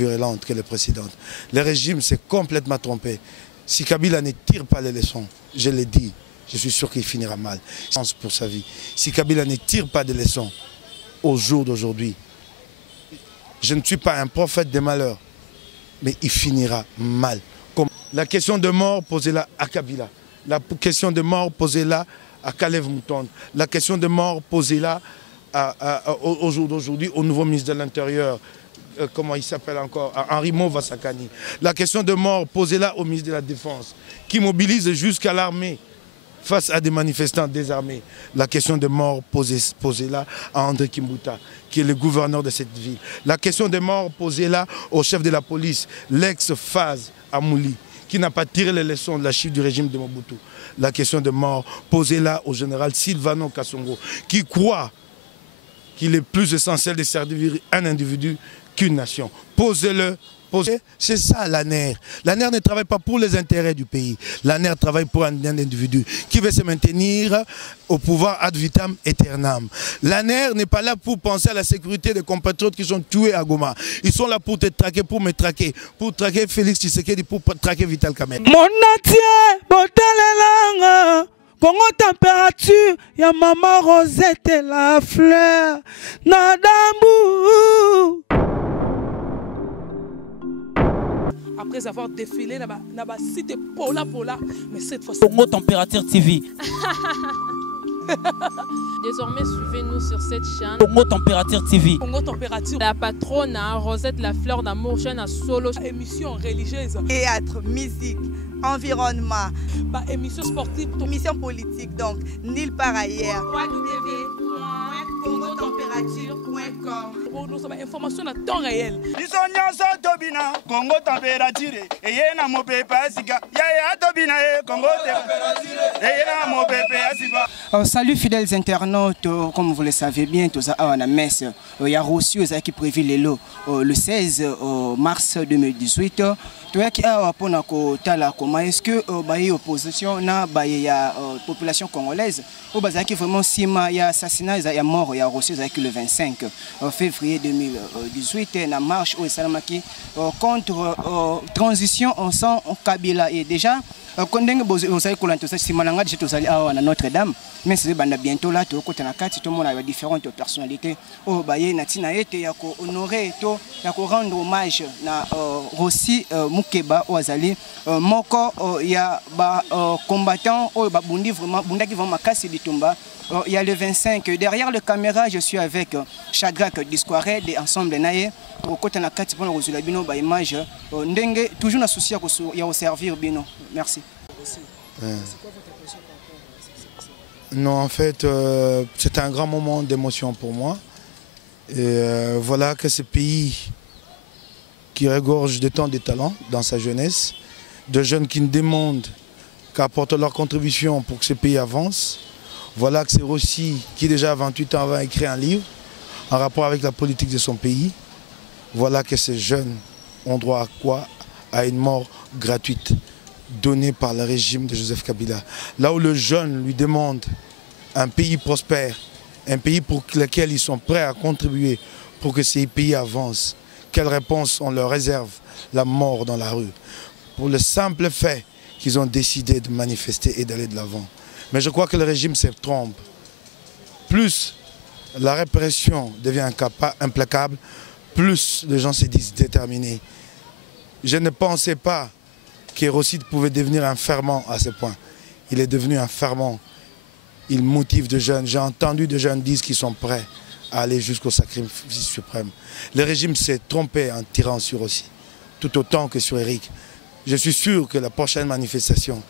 virulente que les précédentes. Le régime s'est complètement trompé. Si Kabila ne tire pas les leçons, je l'ai dit, je suis sûr qu'il finira mal pour sa vie. Si Kabila ne tire pas de leçons au jour d'aujourd'hui, je ne suis pas un prophète des malheurs, mais il finira mal. Comme la question de mort, posez-la à Kabila. La question de mort, posez-la à Kalev Moutonde. La question de mort, posez-la au jour d'aujourd'hui au nouveau ministre de l'Intérieur. Comment il s'appelle encore, Henri Vassakani. La question de mort, posez-la au ministre de la Défense, qui mobilise jusqu'à l'armée face à des manifestants désarmés. La question de mort, posez-la à André Kimbuta, qui est le gouverneur de cette ville. La question de mort, posez-la au chef de la police, l'ex-Faz Amouli, qui n'a pas tiré les leçons de la chute du régime de Mobutu. La question de mort, posez-la au général Silvano Kasongo, qui croit qu'il est plus essentiel de servir un individu qu'une nation. Posez-le. C'est ça l'ANER. L'ANER ne travaille pas pour les intérêts du pays. L'ANER travaille pour un individu qui veut se maintenir au pouvoir ad vitam aeternam. L'ANER n'est pas là pour penser à la sécurité des compatriotes qui sont tués à Goma. Ils sont là pour te traquer, pour me traquer, pour traquer Félix Tshisekedi, pour traquer Vital Kamerhe. Mon atier, botalelanga. Congo température, ya maman Rosette et la fleur, Nadambu. Après avoir défilé dans la cité Pola, mais cette fois-ci. Congo Température TV. Désormais, suivez-nous sur cette chaîne. Congo Température TV. Congo Température. La patronne, Rosette la fleur d'amour, chaîne à solo. Émission religieuse. Théâtre, musique, environnement. Émission sportive. Émission politique, donc nulle part ailleurs. www.congotempérature.com. Nous avons information à temps réel. Congo Température. Salut fidèles internautes, comme vous le savez bien, tout ça à la messe. Il y a reçu qui prévu le 16 mars 2018. Est-ce que la opposition na la population congolaise qui vraiment il y a assassinat, il y a mort, il y a reçu le 25 février 2018 na marche au Salamaki contre transition en sang Kabila et déjà Notre-Dame, mais c'est bientôt là, tout le monde a différentes personnalités. Il honorer, rendre hommage à Rossi Mukeba Ouazali, Moko, il y a combattants, il y a le 25. Derrière le caméra, je suis avec Shadrach Discoiret de Ensemble Naye. Toujours associé à servir Bino. Merci. Non, en fait, c'est un grand moment d'émotion pour moi. Et voilà que ce pays qui regorge de tant de talents dans sa jeunesse, de jeunes qui ne demandent qu'à apporter leur contribution pour que ce pays avance. Voilà que c'est Rossi qui déjà à 28 ans va écrire un livre en rapport avec la politique de son pays. Voilà que ces jeunes ont droit à quoi? À une mort gratuite donnée par le régime de Joseph Kabila. Là où le jeune lui demande un pays prospère, un pays pour lequel ils sont prêts à contribuer pour que ces pays avancent, quelle réponse on leur réserve? La mort dans la rue. Pour le simple fait qu'ils ont décidé de manifester et d'aller de l'avant. Mais je crois que le régime se trompe. Plus la répression devient implacable, plus les gens se disent déterminés. Je ne pensais pas que Rossi pouvait devenir un ferment à ce point. Il est devenu un ferment. Il motive de jeunes. J'ai entendu de jeunes dire qu'ils sont prêts à aller jusqu'au sacrifice suprême. Le régime s'est trompé en tirant sur Rossi, tout autant que sur Eric. Je suis sûr que la prochaine manifestation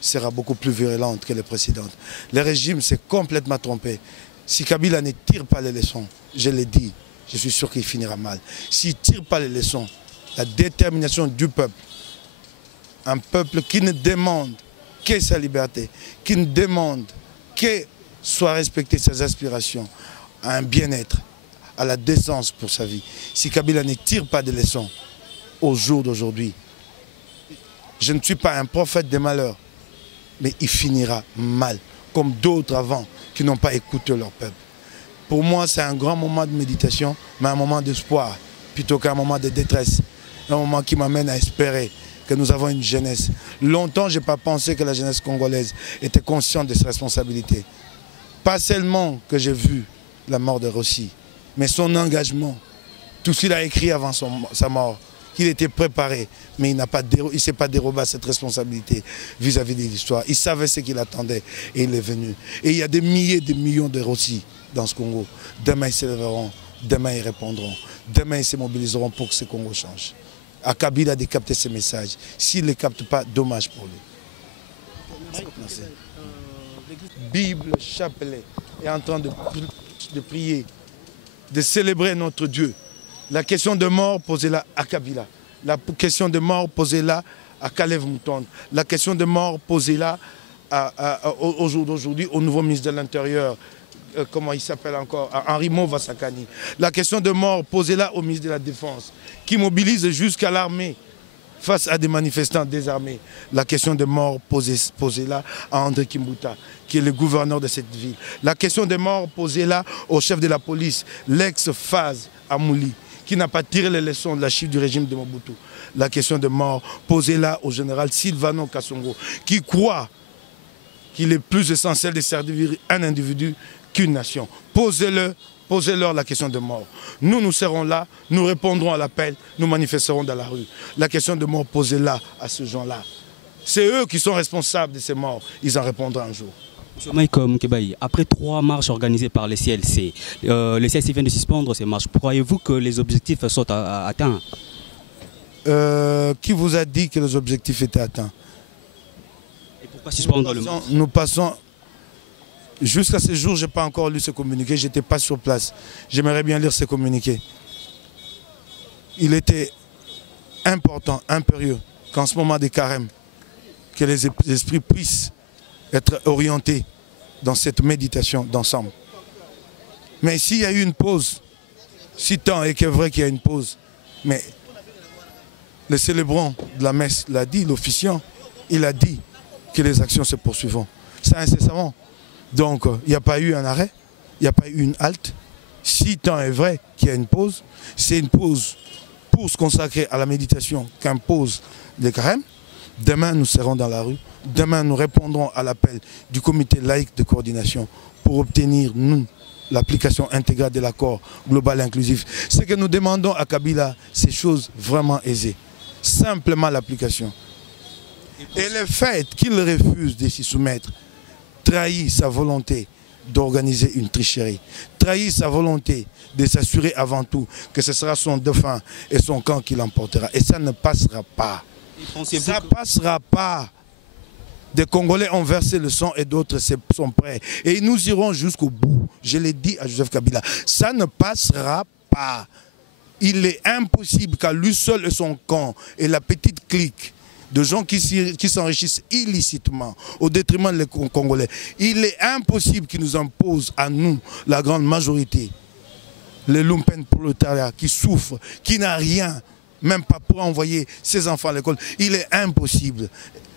sera beaucoup plus virulente que les précédentes. Le régime s'est complètement trompé. Si Kabila ne tire pas les leçons, je l'ai dit, je suis sûr qu'il finira mal. S'il ne tire pas les leçons, la détermination du peuple, un peuple qui ne demande que sa liberté, qui ne demande que soient respectées ses aspirations à un bien-être, à la décence pour sa vie. Si Kabila ne tire pas de leçons au jour d'aujourd'hui, je ne suis pas un prophète des malheurs, mais il finira mal, comme d'autres avant qui n'ont pas écouté leur peuple. Pour moi, c'est un grand moment de méditation, mais un moment d'espoir, plutôt qu'un moment de détresse. un moment qui m'amène à espérer que nous avons une jeunesse. Longtemps, je n'ai pas pensé que la jeunesse congolaise était consciente de ses responsabilités. Pas seulement que j'ai vu la mort de Rossi, mais son engagement, tout ce qu'il a écrit avant sa mort, qu'il était préparé, mais il ne s'est pas dérobé à cette responsabilité vis-à-vis de l'histoire. Il savait ce qu'il attendait et il est venu. Et il y a des milliers de millions de Rossi dans ce Congo. Demain, ils s'élèveront, demain, ils répondront, demain, ils se mobiliseront pour que ce Congo change. À Kabila de capter ces messages. S'il ne les capte pas, dommage pour lui. Merci. Bible, chapelet, est en train de prier, de célébrer notre Dieu. La question de mort, posez-la à Kabila. La question de mort, posez-la à Kalev Moutonde. La question de mort, posez-la au jour d'aujourd'hui au nouveau ministre de l'Intérieur. Comment il s'appelle encore, Henri Movassakani. La question de mort, posez-la au ministre de la Défense, qui mobilise jusqu'à l'armée face à des manifestants désarmés. La question de mort, posez-la à André Kimbuta, qui est le gouverneur de cette ville. La question de mort, posez-la au chef de la police, l'ex-Faz Amouli, qui n'a pas tiré les leçons de la chute du régime de Mobutu. La question de mort, posez-la au général Silvano Kasongo, qui croit qu'il est plus essentiel de servir un individu qu'une nation. Posez-leur la question de mort. Nous serons là, nous répondrons à l'appel, nous manifesterons dans la rue. La question de mort, posez-la à ces gens-là. C'est eux qui sont responsables de ces morts. Ils en répondront un jour. M. Mike Moukebaï, après 3 marches organisées par les CLC, les CLC viennent de suspendre ces marches. Croyez-vous que les objectifs sont atteints? Qui vous a dit que les objectifs étaient atteints? Et pourquoi suspendre le marche? Nous passons... Jusqu'à ce jour, je n'ai pas encore lu ce communiqué, je n'étais pas sur place. J'aimerais bien lire ce communiqué. Il était important, impérieux, qu'en ce moment de carême, que les esprits puissent être orientés dans cette méditation d'ensemble. Mais s'il y a eu une pause, si tant est que vrai qu'il y a une pause, mais le célébrant de la messe l'a dit, l'officiant, il a dit que les actions se poursuivront. C'est incessamment. Donc, il n'y a pas eu un arrêt, il n'y a pas eu une halte. Si tant est vrai qu'il y a une pause, c'est une pause pour se consacrer à la méditation qu'impose le carême. Demain, nous serons dans la rue. Demain, nous répondrons à l'appel du comité laïque de coordination pour obtenir, nous, l'application intégrale de l'accord global inclusif. Ce que nous demandons à Kabila, c'est chose vraiment aisée. Simplement l'application. Et le fait qu'il refuse de s'y soumettre, trahit sa volonté d'organiser une tricherie, trahit sa volonté de s'assurer avant tout que ce sera son dauphin et son camp qui l'emportera. Et ça ne passera pas. Ça ne passera pas. Des Congolais ont versé le sang et d'autres sont prêts. Et nous irons jusqu'au bout. Je l'ai dit à Joseph Kabila. Ça ne passera pas. Il est impossible qu'à lui seul et son camp et la petite clique de gens qui s'enrichissent illicitement au détriment des Congolais. Il est impossible qu'ils nous imposent à nous, la grande majorité, les lumpen prolétariats qui souffrent, qui n'a rien, même pas pour envoyer ses enfants à l'école. Il est impossible.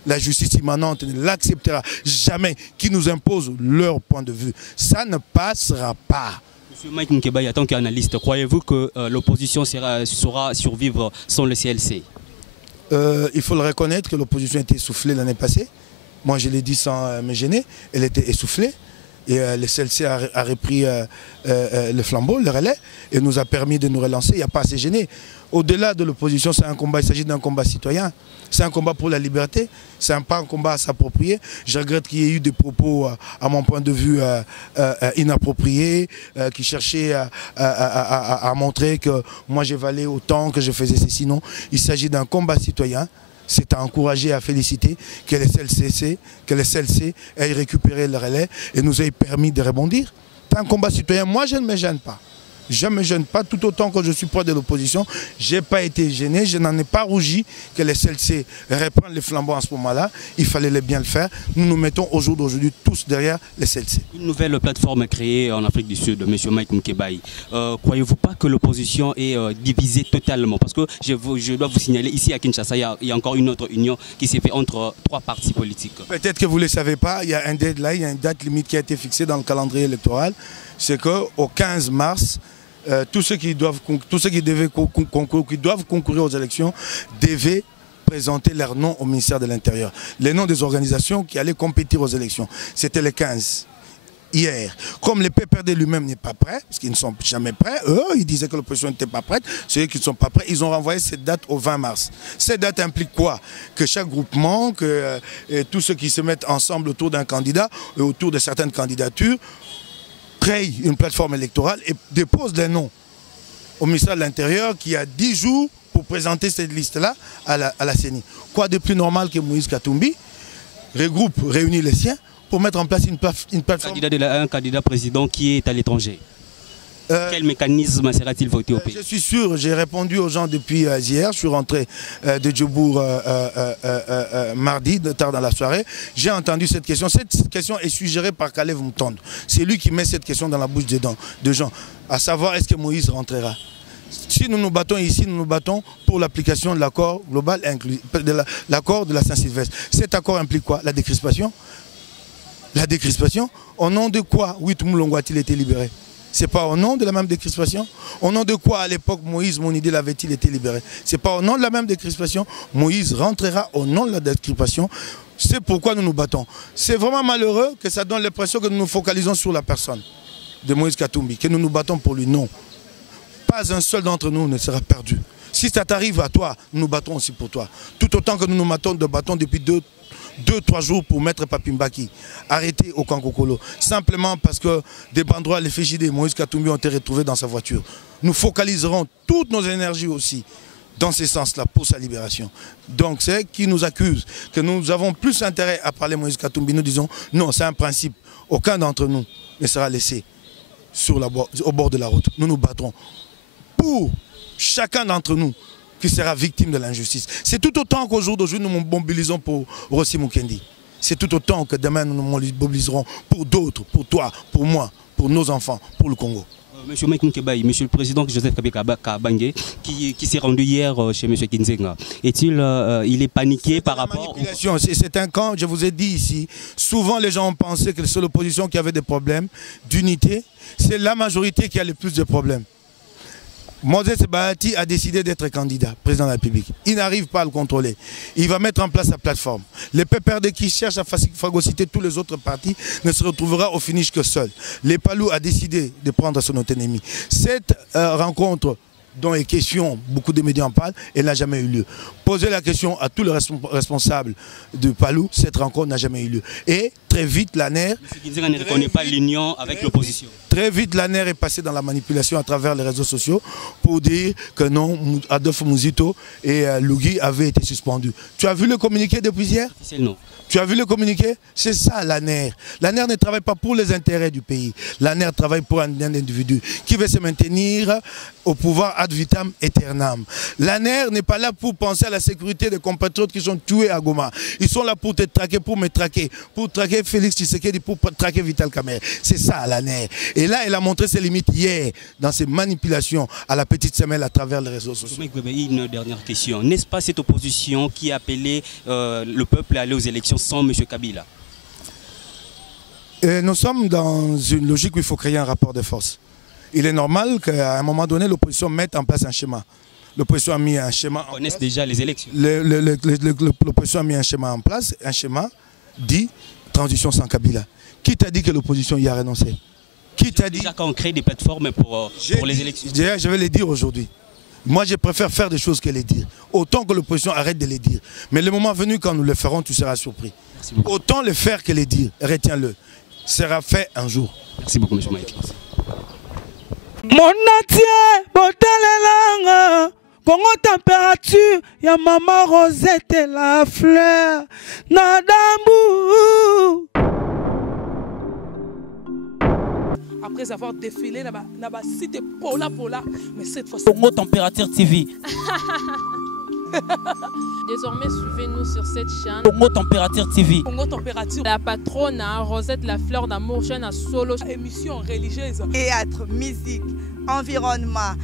La justice immanente ne l'acceptera jamais, qui nous impose leur point de vue. Ça ne passera pas. M. Mike Moukebaï, en tant qu'analyste, croyez-vous que l'opposition saura survivre sans le CLC? Il faut le reconnaître que l'opposition était essoufflée l'année passée. Moi, je l'ai dit sans me gêner. Elle était essoufflée. Et le CLC a repris le flambeau, le relais, et nous a permis de nous relancer. Il n'y a pas à se gêner. Au-delà de l'opposition, c'est un combat, il s'agit d'un combat citoyen. C'est un combat pour la liberté. C'est pas un combat à s'approprier. Je regrette qu'il y ait eu des propos, à mon point de vue, inappropriés, qui cherchaient à montrer que moi j'ai valé autant, que je faisais ceci. Non, il s'agit d'un combat citoyen. C'est à encourager et à féliciter que les CLC aient récupéré le relais et nous aient permis de rebondir. C'est un combat citoyen. Moi, je ne me gêne pas. Je ne me gêne pas, tout autant que je suis proche de l'opposition. Je n'ai pas été gêné, je n'en ai pas rougi que les CLC reprennent les flambeaux en ce moment-là. Il fallait bien le faire. Nous nous mettons au jour d'aujourd'hui tous derrière les CLC. Une nouvelle plateforme créée en Afrique du Sud, M. Mike Moukebaï. Croyez-vous pas que l'opposition est divisée totalement? Parce que je dois vous signaler, ici à Kinshasa, il y a encore une autre union qui s'est faite entre 3 partis politiques. Peut-être que vous ne le savez pas, il y a un deadline, il y a une date limite qui a été fixée dans le calendrier électoral. C'est qu'au 15 mars, tous ceux qui doivent concourir aux élections devaient présenter leur nom au ministère de l'Intérieur. Les noms des organisations qui allaient compétir aux élections. C'était le 15. Hier, comme le PPRD lui-même n'est pas prêt, parce qu'ils ne sont jamais prêts, eux, ils disaient que l'opposition n'était pas prête, ceux qui ne sont pas prêts, ils ont renvoyé cette date au 20 mars. Cette date implique quoi? Que chaque groupement, que tous ceux qui se mettent ensemble autour d'un candidat et autour de certaines candidatures, créent une plateforme électorale et déposent les noms au ministère de l'Intérieur qui a 10 jours pour présenter cette liste-là à la CENI. Quoi de plus normal que Moïse Katumbi réunit les siens pour mettre en place une plateforme. Un candidat président qui est à l'étranger. Quel mécanisme sera-t-il voté au pays? Je suis sûr, j'ai répondu aux gens depuis hier, je suis rentré de Djobour mardi, tard dans la soirée. J'ai entendu cette question. Cette question est suggérée par Kalev Moutonde. C'est lui qui met cette question dans la bouche de gens, à savoir est-ce que Moïse rentrera. Si nous nous battons ici, nous nous battons pour l'application de l'accord global, l'accord de la Saint-Sylvestre. Cet accord implique quoi? La décrispation. La décrispation, au nom de quoi Wit Moulongo a-t-il été libéré? Ce n'est pas au nom de la même décrispation. Au nom de quoi à l'époque Moïse Monidé avait-il été libéré? Ce n'est pas au nom de la même décrispation. Moïse rentrera au nom de la décrispation. C'est pourquoi nous nous battons. C'est vraiment malheureux que ça donne l'impression que nous nous focalisons sur la personne de Moïse Katumbi, que nous nous battons pour lui. Non. Pas un seul d'entre nous ne sera perdu. Si ça t'arrive à toi, nous nous battons aussi pour toi. Tout autant que nous nous battons depuis 2-3 jours pour mettre Papimbaki arrêté au Kankokolo, simplement parce que des banderoles, l'effigie de Moïse Katumbi ont été retrouvés dans sa voiture. Nous focaliserons toutes nos énergies aussi dans ce sens-là pour sa libération. Donc c'est qui nous accuse que nous avons plus intérêt à parler Moïse Katumbi. Nous disons non, c'est un principe. Aucun d'entre nous ne sera laissé au bord de la route. Nous nous battrons pour chacun d'entre nous qui sera victime de l'injustice. C'est tout autant qu'au jour d'aujourd'hui, nous nous mobilisons pour Rossi Mukendi. C'est tout autant que demain, nous nous mobiliserons pour d'autres, pour toi, pour moi, pour nos enfants, pour le Congo. Monsieur Mike Moukebaï, monsieur le président Joseph Kabangé, qui s'est rendu hier chez monsieur Kinzenga, il est paniqué par rapport... C'est un camp, je vous ai dit ici, souvent les gens ont pensé que c'est l'opposition qui avait des problèmes d'unité. C'est la majorité qui a le plus de problèmes. Moses Bahati a décidé d'être candidat, président de la République. Il n'arrive pas à le contrôler. Il va mettre en place sa plateforme. Le PPRD qui cherche à phagocyter tous les autres partis ne se retrouvera au finish que seul. Les Palou a décidé de prendre son autonomie. Cette rencontre dont est question, beaucoup de médias en parlent, elle n'a jamais eu lieu. Poser la question à tous les responsables de Palou, cette rencontre n'a jamais eu lieu. Et très vite, l'ANER... M. Kinzenga ne reconnaît pas l'union avec l'opposition. Très vite, l'ANER est passé dans la manipulation à travers les réseaux sociaux pour dire que non, Adolphe Mouzito et Lugui avaient été suspendus. Tu as vu le communiqué depuis hier? Non. Tu as vu le communiqué? C'est ça l'ANER. L'ANER ne travaille pas pour les intérêts du pays. L'ANER travaille pour un individu qui veut se maintenir au pouvoir ad vitam aeternam. L'ANER n'est pas là pour penser à la sécurité des compatriotes qui sont tués à Goma. Ils sont là pour te traquer, pour me traquer, pour traquer Félix Tshisekedi, pour traquer Vital Kamerhe. C'est ça l'ANER. Et là, elle a montré ses limites hier dans ses manipulations à la petite semelle à travers les réseaux sociaux. Une dernière question. N'est-ce pas cette opposition qui a appelé le peuple à aller aux élections sans M. Kabila? Nous sommes dans une logique où il faut créer un rapport de force. Il est normal qu'à un moment donné, l'opposition mette en place un schéma. L'opposition a mis un schéma. On connaît déjà les élections. L'opposition a mis un schéma en place, un schéma dit transition sans Kabila. Qui t'a dit que l'opposition y a renoncé? Qui t'a dit? Déjà qu'on crée des plateformes pour les élections. Je vais les dire aujourd'hui. Moi, je préfère faire des choses que les dire. Autant que l'opposition arrête de les dire. Mais le moment venu, quand nous le ferons, tu seras surpris. Autant le faire que les dire. Retiens-le. Sera fait un jour. Merci beaucoup, M. Mike. Monatie, botalelanga, Congo température, ya maman Rosette la fleur, Nadambu. Après avoir défilé là-bas, cité Pola, mais cette fois-ci... Congo Température TV. Désormais, suivez-nous sur cette chaîne. Congo Température TV. Congo Température. La patronne Rosette la fleur d'amour, chaîne à solo. Émission religieuse. Théâtre, musique, environnement.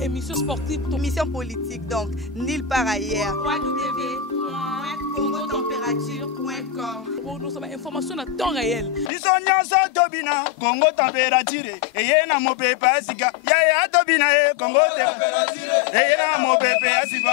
Émission sportive. Émission politique, donc, nulle part ailleurs. www. congotempérature.com. Pour nous avoir information à temps réel. biso nyonso tobina Congo température eye na mopepe asika ya tobina Congo température eye na mopepe asika